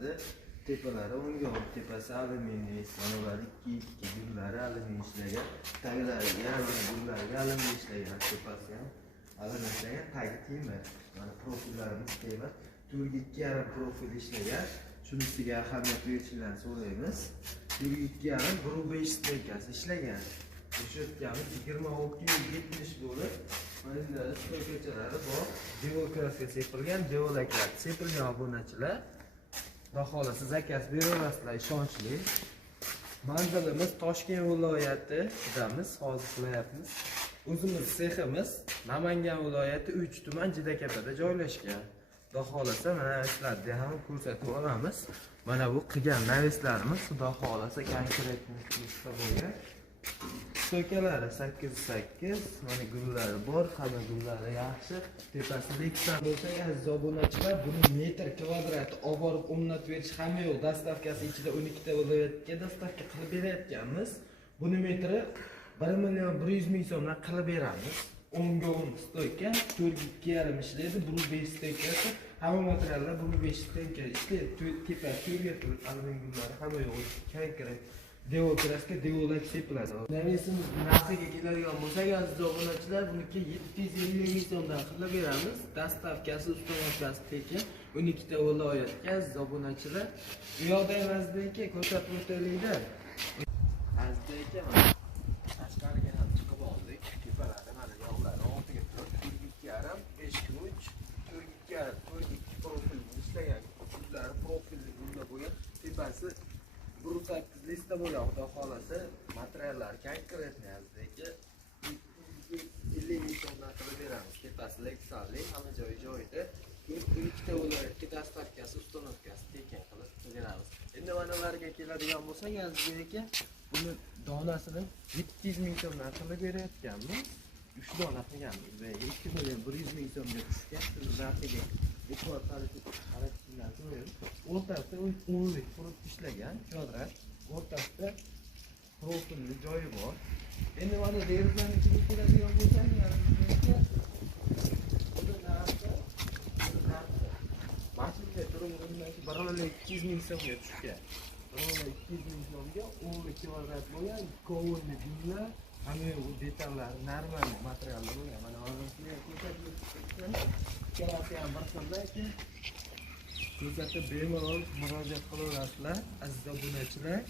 bo'ladi tepalari o'ngga olib tepasi alyuminiy mana ikki ikki gullari alyuminiy ishlagan taglari yarim gullariga alyuminiy ishlagan tepasi ham alyuminiy ishlagan tagi temir mana profillarimiz temir to'rtga ikki yarim profil ishlagan. Shunisiga ahamiyat berishlarini so'raymiz. To'rtga ikki yarim bir besh steykasi ishlagan. Решеткamiz yigirma olti yuz yetmish bo'lib mana bunda stoykachalari bor. Devolkraska sepilgan devolaklar sepilgan obunachilar. Xudo xohlasa zakaz beraverasizlar ishonchli. Manzilimiz toshkent viloyatidamiz hozir qilyapmiz o'zimiz seximiz namangan viloyati uch tuman jidakapada joylashgan. Xudo xohlasa mana sizlarga ham ko'rsatib olamiz. Mana bu qilgan naveslarimiz xudo xohlasa konkretniy bo'lgan. So'kalari sakkiz sakkiz mana gullari bor hamma gullari yaxshi tepasida ikkita bo'lsa aziz obunachilar buni metr kvadrat olib borib o'rnatib berish hamma yo'q dastavkasi ichida o'n ikkita viloyatga dostavka qilib berayotganmiz buni metri bir million bir yuz ming so'mdan qilib beramiz. O'nga o'n stoyka to'rtga ikki yarim ishlaydi. Bir besh stoykasi hamma materiallar bir besh stoyka ishlaydi. Tepa to'rtga to'rt alyumin gullari hamma yo'q konkret Devo kraska devolak sepiladi. Navesimiz narxiga keladigan bo'lsak, aziz obunachilar, buniki 750 ming so'mdan qilib beramiz. Dastavkasi, ustanovkasi tekin. 12 ta viloyatga aziz obunachilar. Bu yoqda ham Azizbek aka ko'rsatib o'taylikda. Azizbek aka mana tashqariga ham chiqib oldik. Tepalari mana yoqlari ortiga 4 2 yarim, 5 uch, 4 2 yarim, 4 2 profil ishlagan. Uchlari profilli bunda bo'lgan. Tepasi bir sakkiz lista bo'ladi xudo xohlasa materiallar конкретный azdagi ellik ming so'mdan qilib beramiz. Tepasi leksanli hamma joyi joyida. Ikkita viloyatga dastavkasi ustanovkasi tekin qilib beramiz. Endi mana ularga keladigan bo'lsak aziz aka buni donasini yetti yuz ming so'mdan qilib berayotganmiz. Uch dona qilganmiz. Ikki million bir yuz ming so'mga tushgan sizni o'rtasida o'nlik qurib ishlagan kvadrat o'rtasida profilni joyi bor endi mana derazalarni keladigan bo'lsak mashinka bir barola ikki yuz ming so'mga tushgan bir barola ikki yuz ming so'mga o'nlik kvadrat bo'lgan kovunli villa hamma detallari normal materialda bo'lgan mana hozir ikkalasi ham bir xilda ekan ko'rsatib bemalol murojaat qilaverasizlar aziz obunachilar.